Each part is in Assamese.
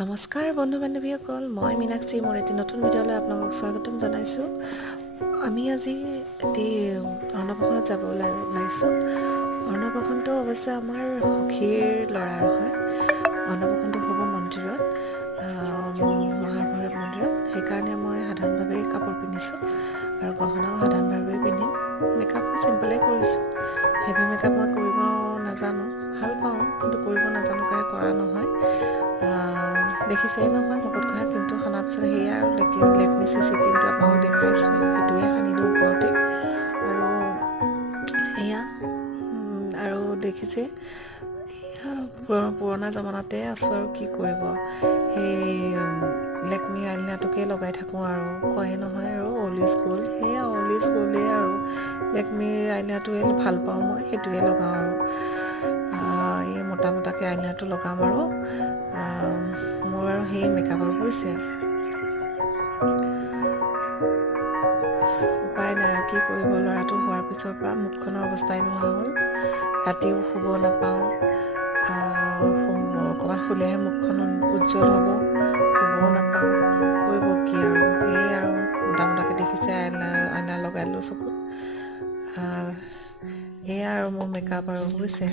নমস্কাৰ বন্ধু বান্ধৱীসকল, মই মীনাক্ষী মোৰ এটি নতুন ভিডিঅ'লৈ আপোনালোকক স্বাগতম জনাইছোঁ। আমি আজি এটি অন্নপ্ৰাশনত যাব ওলাইছোঁ। অন্নপ্ৰাশনটো অৱশ্যে আমাৰ সখীৰ ল'ৰাৰ হয়। অন্নপ্ৰাশনটো হ'ব মন্দিৰত, মহাভৈৰৱ মন্দিৰত। সেইকাৰণে মই সাধাৰণভাৱে কাপোৰ পিন্ধিছোঁ আৰু গহনাও সাধাৰণভাৱে পিন্ধিম। মেকআপো চিম্পলেই কৰিছোঁ। হেভি মেকআপ মই কৰিব নাজানো, ভাল পাওঁ কিন্তু কৰিব নাজানো কাৰণে কৰা নহয়। দেখিছেই নহয়, মুখত ঘঁহা ক্ৰীমটো সনাৰ পিছত সেয়া আৰু লেকমি CC ক্ৰীমটো আপোনালোকক দেখাইছোঁ, সেইটোৱে সানি দিওঁ ওপৰতে। আৰু এয়া আৰু দেখিছে, পুৰণা জমানাতে আছোঁ আৰু কি কৰিব। সেই লেকমি আইলাইনাৰটোকে লগাই থাকোঁ আৰু কয় নহয় আৰু অল্ড ইজ গ'ল্ড, সেয়া অল্ড ইজ গ'ল্ডেই আৰু লেকমি আইলাইনাৰটোৱে ভাল পাওঁ মই, সেইটোৱে লগাওঁ আৰু এই মোটাকৈ আইলাইনাৰটো লগাম আৰু মোৰ আৰু সেই মেকআপৰ বুজিছে, উপায় নাই আৰু কি কৰিব। ল'ৰাটো হোৱাৰ পিছৰ পৰা মুখখনৰ অৱস্থাই নোহোৱা হ'ল। ৰাতিও শুব নাপাওঁ, অকণমান শুলেহে মুখখন উজ্জ্বল হ'ব, শুবও নাপাওঁ। কৰিব কি আৰু, সেয়ে আৰু মোটাকৈ দেখিছে আইনাৰ লগাই দিলোঁ চকুত। এয়া আৰু মোৰ মেকআপ আৰু বুজিছে।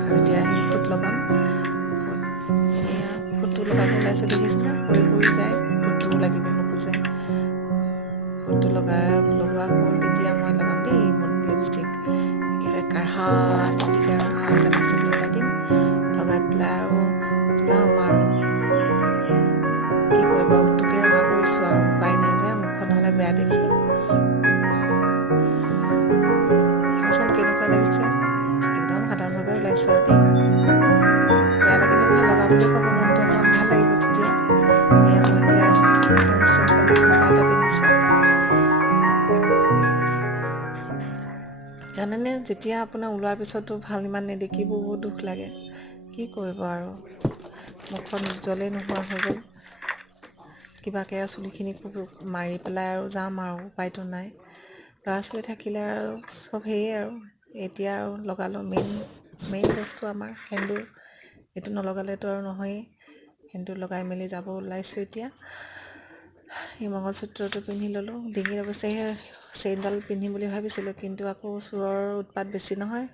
আৰু এতিয়া সেই ফুট লগাম। এয়া ফুটটো লগাব ওলাইছোঁ, দেখিছেনে পৰি যায়, ফুটটোও লাগিব নোখোজে। ফুটটো লগোৱা হ'ল, তেতিয়া মই লগাম দেই লিপষ্টিক। একেবাৰে কাঢ়া এটা লিপষ্টিক লগাই দিম। লগাই পেলাই আৰু ওলাম আৰু কি কৰিব, উঠটোকে ৰঙা কৰিছোঁ আৰু উপায় নাই যে, মুখখন নহ'লে বেয়া দেখি। চাবচোন কেনেকুৱা লাগিছে, একদম সাধাৰণভাৱে ওলাইছোঁ আৰু দেই। বেয়া লাগিলেও ভাল লগা বুলিয়ে ক'ব, মনটো অকণমান ভাল লাগিব তেতিয়া। এয়া মই এতিয়া একদম চিম্পল ঝুমকা এটা পিন্ধিছোঁ। জানেনে, যেতিয়া আপোনাৰ ওলোৱাৰ পিছতো ভাল ইমান নেদেখি বহুত দুখ লাগে। কি কৰিব আৰু, মুখখন উজ্জ্বলেই নোহোৱা হৈ গ'ল। কিবাকৈ আৰু চুলিখিনি খুব মাৰি পেলাই আৰু যাম আৰু, উপায়তো নাই। ল'ৰা ছোৱালী থাকিলে আৰু চব সেয়ে আৰু। এতিয়া আৰু লগালোঁ মেইন বস্তু আমাৰ সেন্দুৰ। এইটো নলগালেতো আৰু নহয়েই। সেন্দুৰ লগাই মেলি যাব ওলাইছোঁ এতিয়া। এই মংগলসূত্ৰটো পিন্ধি ল'লোঁ। ডিঙিত অৱশ্যে চেইনডাল পিন্ধিম বুলি ভাবিছিলোঁ, কিন্তু আকৌ চোৰৰ উৎপাত বেছি নহয়,